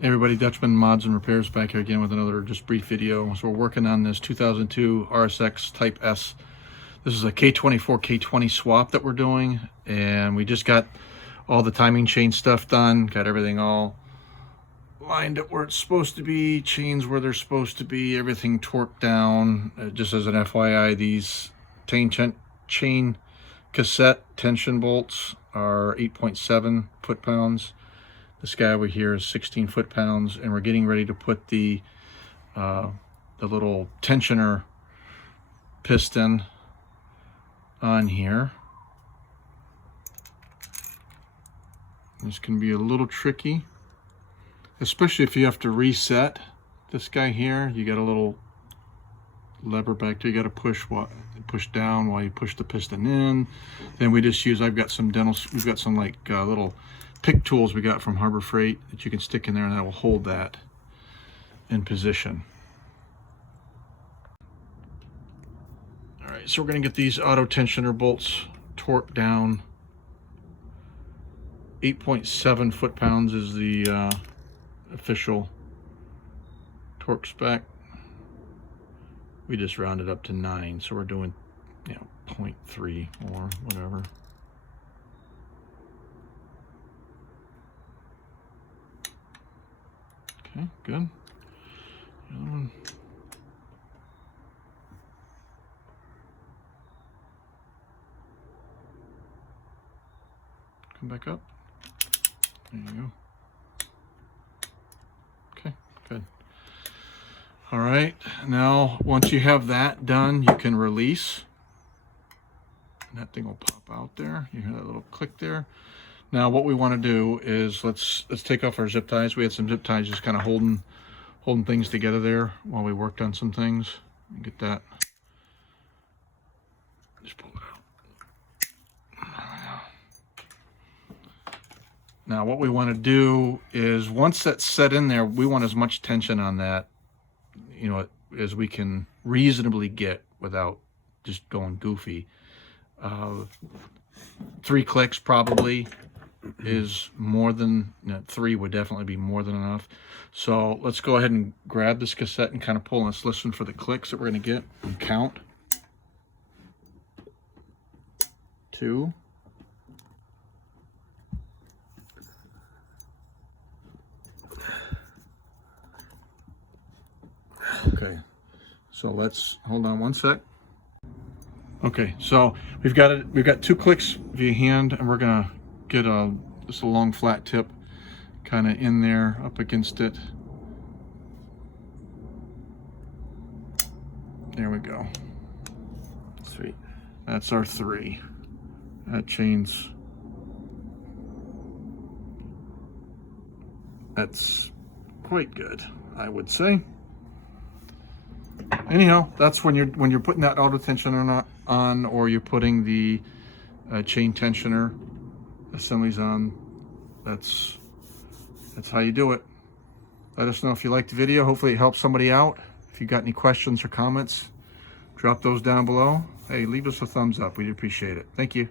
Hey everybody, Dutchman Mods and Repairs back here again with another just brief video. So we're working on this 2002 RSX Type S. This is a K24 K20 swap that we're doing, and we just got all the timing chain stuff done, got everything all lined up where it's supposed to be, chains where they're supposed to be, everything torqued down. Just as an FYI, these chain cassette tension bolts are 8.7 foot-pounds. This guy over here is 16 foot-pounds, and we're getting ready to put the little tensioner piston on here. This can be a little tricky, especially if you have to reset this guy here. You got a little lever back there you got to push down while you push the piston in. Then we just use, we've got some like little pick tools we got from Harbor Freight that you can stick in there, and that will hold that in position. All right, so we're going to get these auto tensioner bolts torqued down. 8.7 foot-pounds is the official torque spec. We just rounded up to 9, so we're doing 0.3 or whatever. Okay, good. The other one. Come back up. There you go. Okay, good. All right, now once you have that done, you can release. And that thing will pop out there. You hear that little click there. Now what we want to do is let's take off our zip ties. We had some zip ties just kind of holding things together there while we worked on some things. Get that. Just pull it out. Now what we want to do is, once that's set in there, we want as much tension on that, as we can reasonably get without just going goofy. 3 clicks probably is more than, 3 would definitely be more than enough. So let's go ahead and grab this cassette and kind of pull, and let's listen for the clicks that we're going to get and count. 2. Okay, so let's hold on one sec. Okay, so we've got 2 clicks via hand, and we're gonna get just a long flat tip kind of in there up against it. There we go. Sweet. That's our 3. That chain's, that's quite good, I would say. Anyhow, that's when you're putting that auto tensioner on, or you're putting the chain tensioner assemblies on. That's how you do it. Let us know if you liked the video. Hopefully it helps somebody out. If you got any questions or comments, drop those down below. Hey, leave us a thumbs up. We'd appreciate it. Thank you.